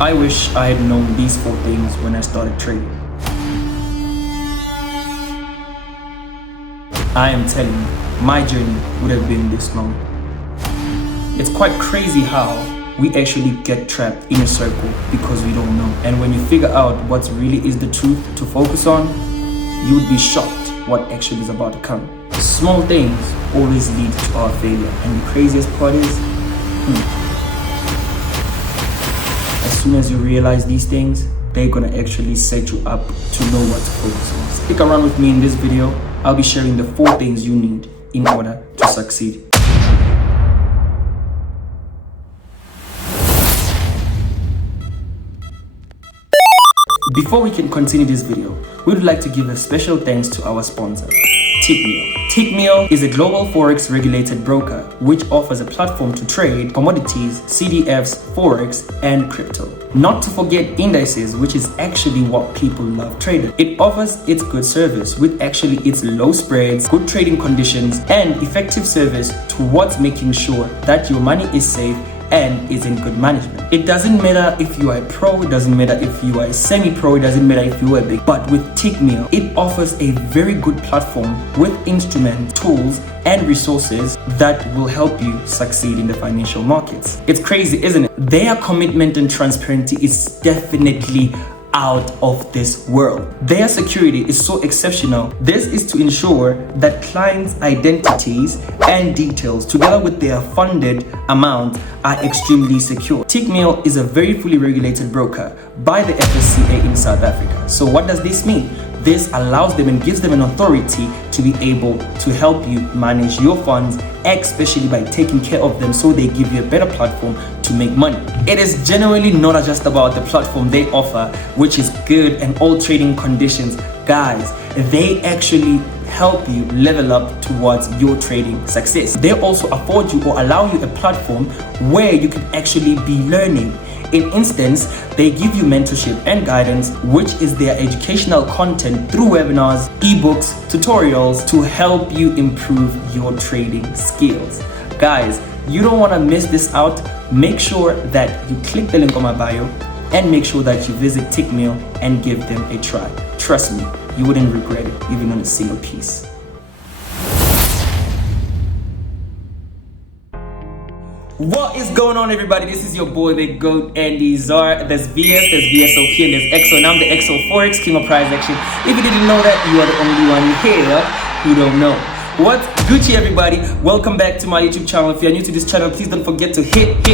I wish I had known these 4 things when I started trading. I am telling you, my journey would have been this long. It's quite crazy how we actually get trapped in a circle because we don't know. And when you figure out what really is the truth to focus on, you would be shocked what actually is about to come. Small things always lead to our failure. And the craziest part is, as soon as you realize these things, they're gonna actually set you up to know what to focus on. Stick around with me in this video. I'll be sharing the 4 things you need in order to succeed. Before we can continue this video, we would like to give a special thanks to our sponsor, Tickmill. Tickmill is a global forex regulated broker which offers a platform to trade commodities, CDFs, forex, and crypto. Not to forget indices, which is actually what people love trading. It offers its good service with actually its low spreads, good trading conditions, and effective service towards making sure that your money is safe and is in good management. It doesn't matter if you are a pro, it doesn't matter if you are a semi-pro, it doesn't matter if you are big. But with Tickmill, it offers a very good platform with instruments, tools, and resources that will help you succeed in the financial markets. It's crazy, isn't it? Their commitment and transparency is definitely out of this world. Their security is so exceptional. This is to ensure that clients' identities and details together with their funded amount are extremely secure. Tickmill is a very fully regulated broker by the FSCA in South Africa. So what does this mean? This allows them and gives them an authority to be able to help you manage your funds, especially by taking care of them so they give you a better platform to make money. It is genuinely not just about the platform they offer, which is good and all trading conditions. Guys, they actually help you level up towards your trading success. They also afford you or allow you a platform where you can actually be learning. In instance, they give you mentorship and guidance, which is their educational content through webinars, ebooks, tutorials to help you improve your trading skills. Guys, you don't want to miss this out. Make sure that you click the link on my bio and make sure that you visit Tickmill and give them a try. Trust me, you wouldn't regret it even on a single piece. What is going on, everybody? This is your boy, the GOAT, Andy Czar. There's VS, there's VSOP, and there's XO, and I'm the XO Forex King of Prize Action. If you didn't know that, you are the only one here who don't know. What's Gucci, everybody? Welcome back to my YouTube channel. If you're new to this channel, please don't forget to hit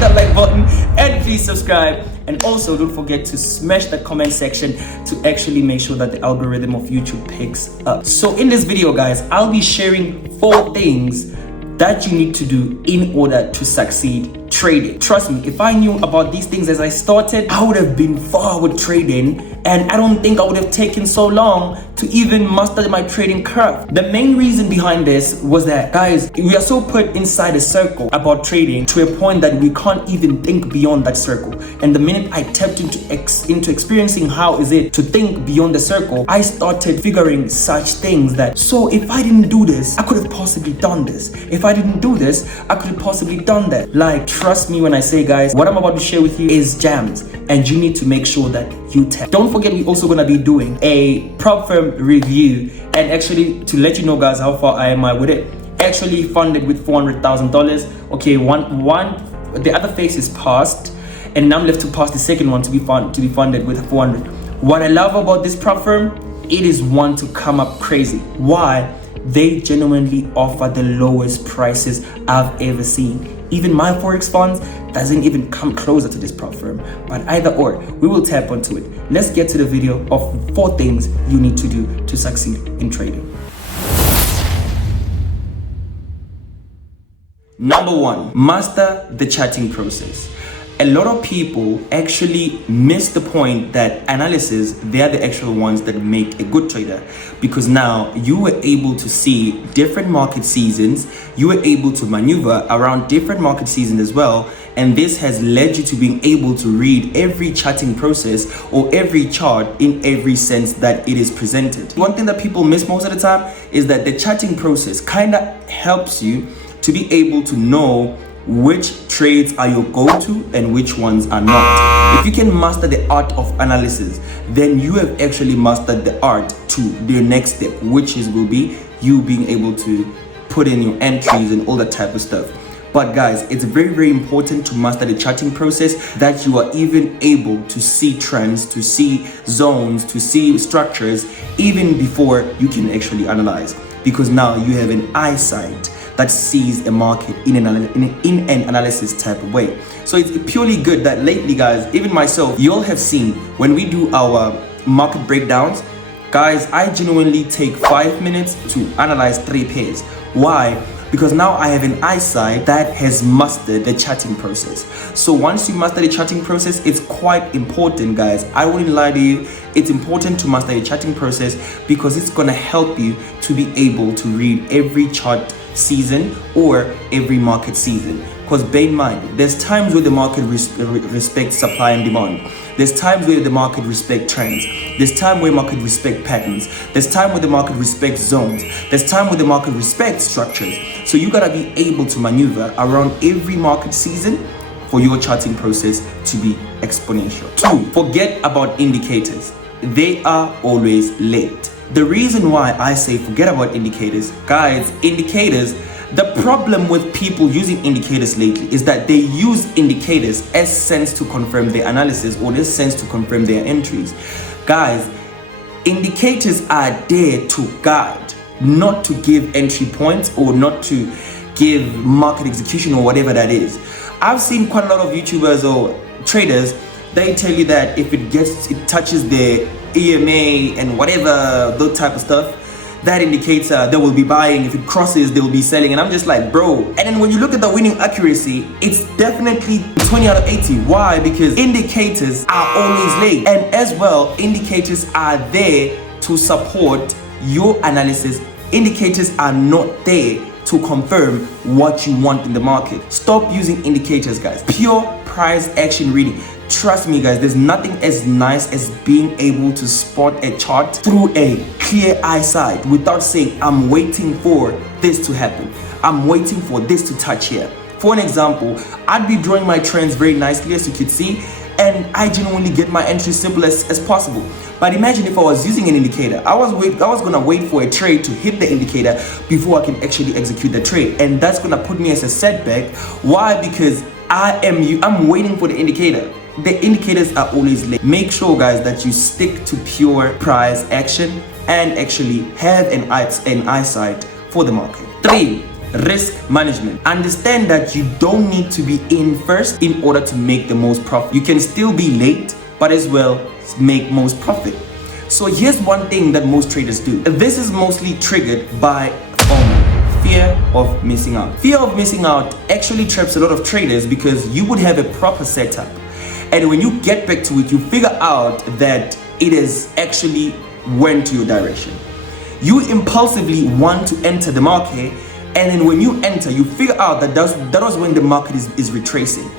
that like button and please subscribe. And also don't forget to smash the comment section to actually make sure that the algorithm of YouTube picks up. So in this video, guys, I'll be sharing 4 things that you need to do in order to succeed trading. Trust me, if I knew about these things as I started, I would have been far with trading, and I don't think I would have taken so long to even master my trading craft. The main reason behind this was that, guys, we are so put inside a circle about trading to a point that we can't even think beyond that circle. And the minute I tapped into experiencing how is it to think beyond the circle, I started figuring such things that, so if I didn't do this, I could have possibly done this. If I didn't do this, I could have possibly done that. Like, trust me when I say, guys, what I'm about to share with you is gems, and you need to make sure that you tap. Don't forget, we're also going to be doing a prop firm review, and actually to let you know, guys, how far I am with it. Actually funded with $400,000. Okay, one the other phase is passed, and now I'm left to pass the second one to be funded with 400. What I love about this prop firm, it is one to come up crazy. Why? They genuinely offer the lowest prices I've ever seen. Even my forex funds doesn't even come closer to this prop firm. But either or, we will tap onto it. Let's get to the video of 4 things you need to do to succeed in trading. Number 1, master the charting process. A lot of people actually miss the point that analysis, they're the actual ones that make a good trader, because now you were able to see different market seasons, you were able to maneuver around different market seasons as well, and this has led you to being able to read every charting process or every chart in every sense that it is presented. One thing that people miss most of the time is that the charting process kind of helps you to be able to know which trades are your go-to and which ones are not. If you can master the art of analysis, then you have actually mastered the art to the next step, which will be you being able to put in your entries and all that type of stuff. But guys, it's very, very important to master the charting process, that you are even able to see trends, to see zones, to see structures, even before you can actually analyze. Because now you have an eyesight that sees a market in an analysis type of way. So it's purely good that lately, guys, even myself, you all have seen when we do our market breakdowns, guys, I genuinely take 5 minutes to analyze 3 pairs. Why? Because now I have an eyesight that has mastered the charting process. So once you master the charting process, it's quite important, guys. I wouldn't lie to you. It's important to master the charting process because it's going to help you to be able to read every chart season or every market season. Because bear in mind, there's times where the market respects supply and demand. There's times where the market respects trends. There's time where market respects patterns. There's time where the market respects zones. There's time where the market respects structures. So you gotta be able to maneuver around every market season for your charting process to be exponential. 2, forget about indicators. They are always late. The reason why I say forget about indicators, guys, indicators, the problem with people using indicators lately is that they use indicators as sense to confirm their analysis or as sense to confirm their entries. Guys, indicators are there to guide, not to give entry points or not to give market execution or whatever that is. I've seen quite a lot of YouTubers or traders, they tell you that if it touches the EMA and whatever, those type of stuff, that indicates they will be buying. If it crosses, they will be selling. And I'm just like, bro. And then when you look at the winning accuracy, it's definitely 20 out of 80. Why? Because indicators are always late. And as well, indicators are there to support your analysis. Indicators are not there to confirm what you want in the market. Stop using indicators, guys. Pure price action reading. Trust me, guys, there's nothing as nice as being able to spot a chart through a clear eyesight without saying, I'm waiting for this to happen. I'm waiting for this to touch here. For an example, I'd be drawing my trends very nicely, as you could see, and I genuinely get my entries simple as possible. But imagine if I was using an indicator. I was gonna wait for a trade to hit the indicator before I can actually execute the trade. And that's gonna put me as a setback. Why? Because I'm waiting for the indicator. The indicators are always late. Make sure, guys, that you stick to pure price action and actually have an eyesight for the market. 3, risk management. Understand that you don't need to be in first in order to make the most profit. You can still be late, but as well make most profit. So here's one thing that most traders do. This is mostly triggered by fear of missing out. Fear of missing out actually traps a lot of traders because you would have a proper setup. And when you get back to it, you figure out that it has actually went to your direction. You impulsively want to enter the market, and then when you enter, you figure out that that was when the market is retracing.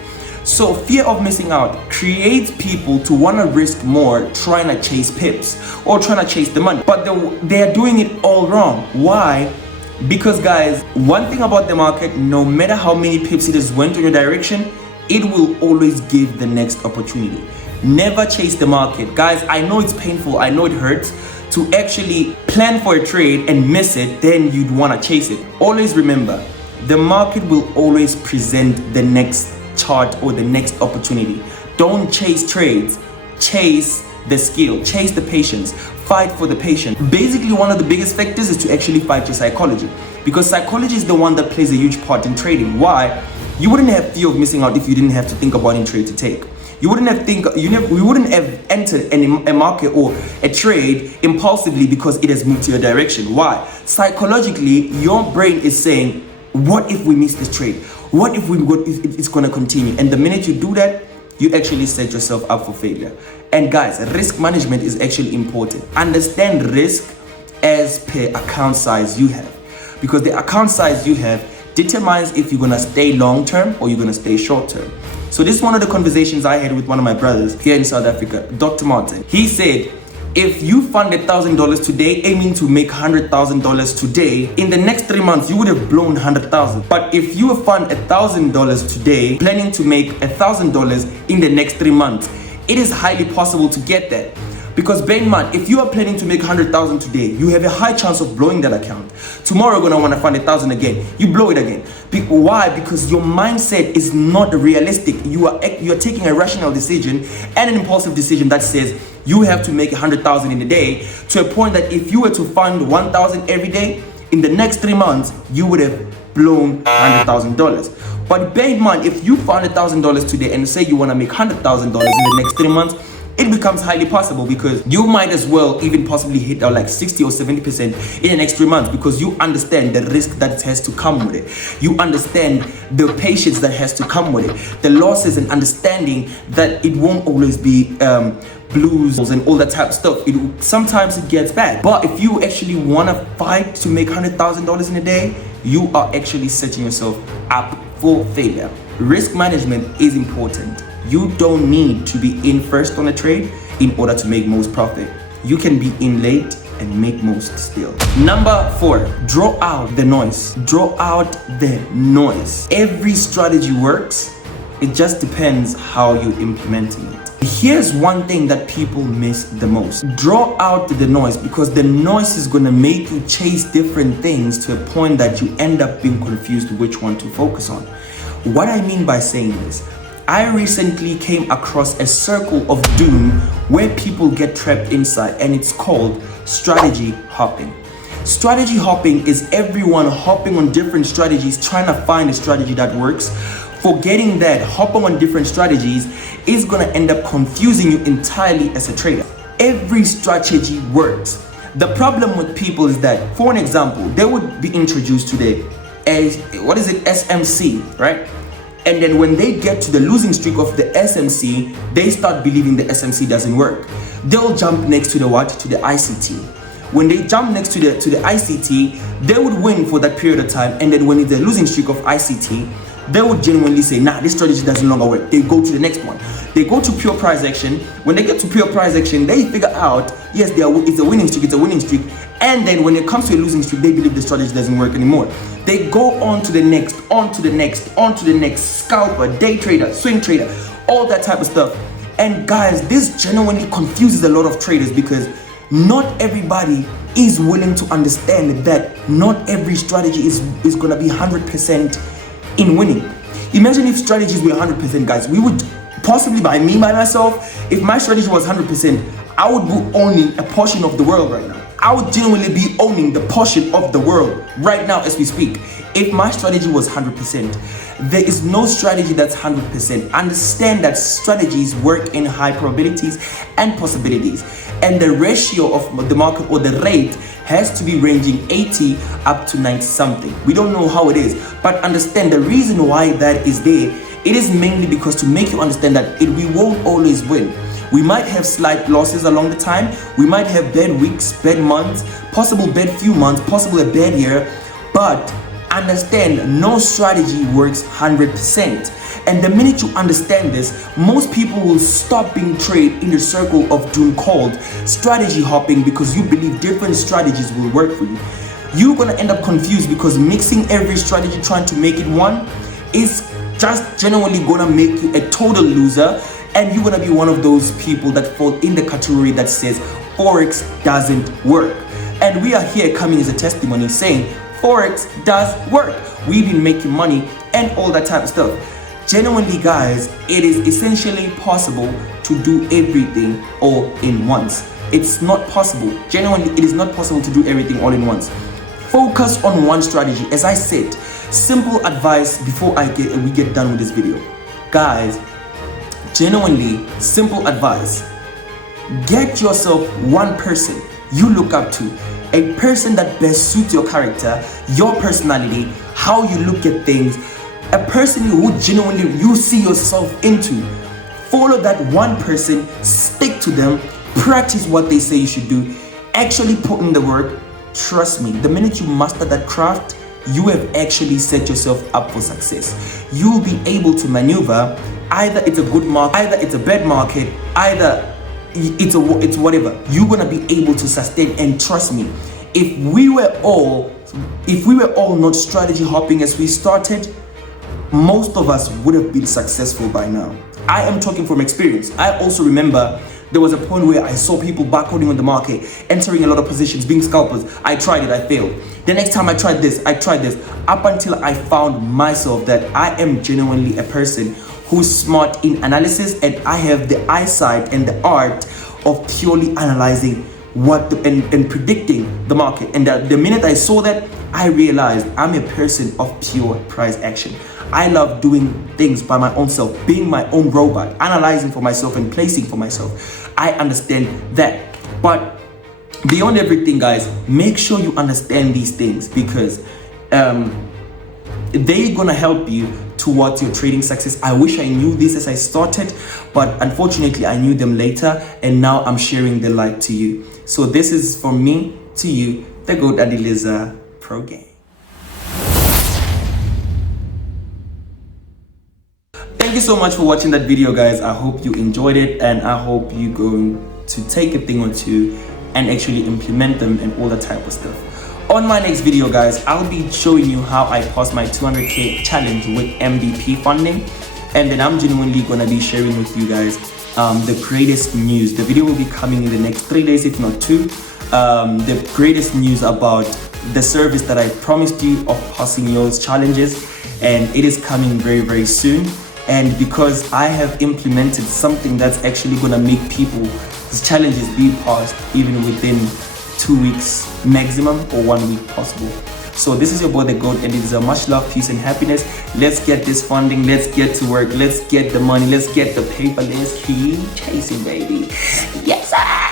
So fear of missing out creates people to want to risk more trying to chase pips or trying to chase the money. But they're doing it all wrong. Why? Because, guys, one thing about the market, no matter how many pips it has went in your direction, it will always give the next opportunity. Never chase the market. Guys, I know it's painful, I know it hurts to actually plan for a trade and miss it, then you'd want to chase it. Always remember, the market will always present the next chart or the next opportunity. Don't chase trades, chase the skill, chase the patience, fight for the patience. Basically, one of the biggest factors is to actually fight your psychology, because psychology is the one that plays a huge part in trading. Why? You wouldn't have fear of missing out if you didn't have to think about any trade to take. We wouldn't have entered a market or a trade impulsively because it has moved to your direction. Why? Psychologically, your brain is saying, what if we miss this trade? What if it's going to continue? And the minute you do that, you actually set yourself up for failure. And guys, risk management is actually important. Understand risk as per account size you have, because the account size you have determines if you're gonna stay long-term or you're gonna stay short-term. So this is one of the conversations I had with one of my brothers here in South Africa, Dr. Martin. He said, If you fund $1,000 today, aiming to make $100,000 today, in the next 3 months, you would have blown 100,000. But if you fund $1,000 today, planning to make $1,000 in the next 3 months, it is highly possible to get that. Because bear in mind, if you are planning to make 100,000 today, you have a high chance of blowing that account. Tomorrow you're gonna wanna fund 1,000 again. You blow it again. Why? Because your mindset is not realistic. You are taking a rational decision and an impulsive decision that says you have to make 100,000 in a day, to a point that if you were to fund 1,000 every day, in the next 3 months, you would have blown $100,000. But bear in mind, if you fund $1,000 today and say you wanna make $100,000 in the next 3 months, it becomes highly possible, because you might as well even possibly hit out like 60 or 70% in the next 3 months, because you understand the risk that has to come with it. You understand the patience that has to come with it, the losses, and understanding that it won't always be blues and all that type of stuff. Sometimes it gets bad. But if you actually want to fight to make $100,000 in a day, you are actually setting yourself up for failure. Risk management is important. You don't need to be in first on a trade in order to make most profit. You can be in late and make most still. Number 4, draw out the noise. Draw out the noise. Every strategy works. It just depends how you're implementing it. Here's one thing that people miss the most. Draw out the noise, because the noise is gonna make you chase different things to a point that you end up being confused which one to focus on. What I mean by saying this, I recently came across a circle of doom where people get trapped inside, and it's called strategy hopping. Strategy hopping is everyone hopping on different strategies, trying to find a strategy that works, forgetting that hopping on different strategies is going to end up confusing you entirely as a trader. Every strategy works. The problem with people is that, for an example, they would be introduced today as, SMC, right? And then when they get to the losing streak of the SMC, they start believing the SMC doesn't work. They'll jump next to the what? To the ICT. When they jump next to the ICT, they would win for that period of time. And then when it's the losing streak of ICT, they would genuinely say, nah, this strategy doesn't longer work. They go to the next one. They go to pure price action. When they get to pure price action, they figure out, yes, it's a winning streak, it's a winning streak. And then when it comes to a losing streak, they believe the strategy doesn't work anymore. They go on to the next, on to the next, on to the next, scalper, day trader, swing trader, all that type of stuff. And guys, this genuinely confuses a lot of traders, because not everybody is willing to understand that not every strategy is going to be 100% in winning. Imagine if strategies were 100%, guys. We would possibly, by myself, if my strategy was 100%, I would be owning a portion of the world right now. I would genuinely be owning the portion of the world right now as we speak. If my strategy was 100%, there is no strategy that's 100%. Understand that strategies work in high probabilities and possibilities. And the ratio of the market, or the rate, has to be ranging 80 up to 90 something. We don't know how it is, but understand the reason why that is there. It is mainly because to make you understand that we won't always win. We might have slight losses along the time. We might have bad weeks, bad months, possible bad few months, possible a bad year. But understand, no strategy works 100%. And the minute you understand this, most people will stop being trapped in the circle of doom called strategy hopping, because you believe different strategies will work for you. You're gonna end up confused, because mixing every strategy trying to make it one is just genuinely gonna make you a total loser. And you're gonna be one of those people that fall in the category that says Forex doesn't work. And we are here coming as a testimony saying Forex does work. We've been making money and all that type of stuff. Genuinely, guys, it is essentially possible to do everything all in once. It's not possible. Genuinely, it is not possible to do everything all in once. Focus on one strategy. As I said, simple advice before we get done with this video. Guys, genuinely simple advice. Get yourself one person you look up to, a person that best suits your character, your personality, how you look at things, a person who genuinely you see yourself into. Follow that one person, stick to them, practice what they say you should do, actually put in the work. Trust me, the minute you master that craft, you have actually set yourself up for success. You'll be able to maneuver. Either it's a good market, either it's a bad market, either it's whatever. You're gonna be able to sustain. And trust me, if we were all not strategy hopping as we started, most of us would have been successful by now. I am talking from experience. I also remember there was a point where I saw people backholding on the market, entering a lot of positions, being scalpers. I tried it, I failed. The next time I tried this, up until I found myself that I am genuinely a person who's smart in analysis, and I have the eyesight and the art of purely analyzing and predicting the market. And the minute I saw that, I realized I'm a person of pure price action. I love doing things by my own self, being my own robot, analyzing for myself and placing for myself. I understand that. But beyond everything, guys, make sure you understand these things, because they're gonna help you towards your trading success. I wish I knew this as I started, but unfortunately I knew them later, and now I'm sharing the light to you. So this is from me to you, the GOAT Adiliza Pro Game. Thank you so much for watching that video, guys. I hope you enjoyed it, and I hope you're going to take a thing or two and actually implement them and all that type of stuff. On my next video, guys, I'll be showing you how I passed my 200K challenge with MVP funding, and then I'm genuinely gonna be sharing with you guys the greatest news. The video will be coming in the next 3 days, if not 2. The greatest news about the service that I promised you of passing those challenges, and it is coming very, very soon. And because I have implemented something that's actually gonna make people's challenges be passed even within 2 weeks maximum, or 1 week possible. So this is your boy the GOAT, and it is a much love, peace and happiness. Let's get this funding, let's get to work, let's get the money, let's get the paper, let's keep chasing, baby. Yes sir.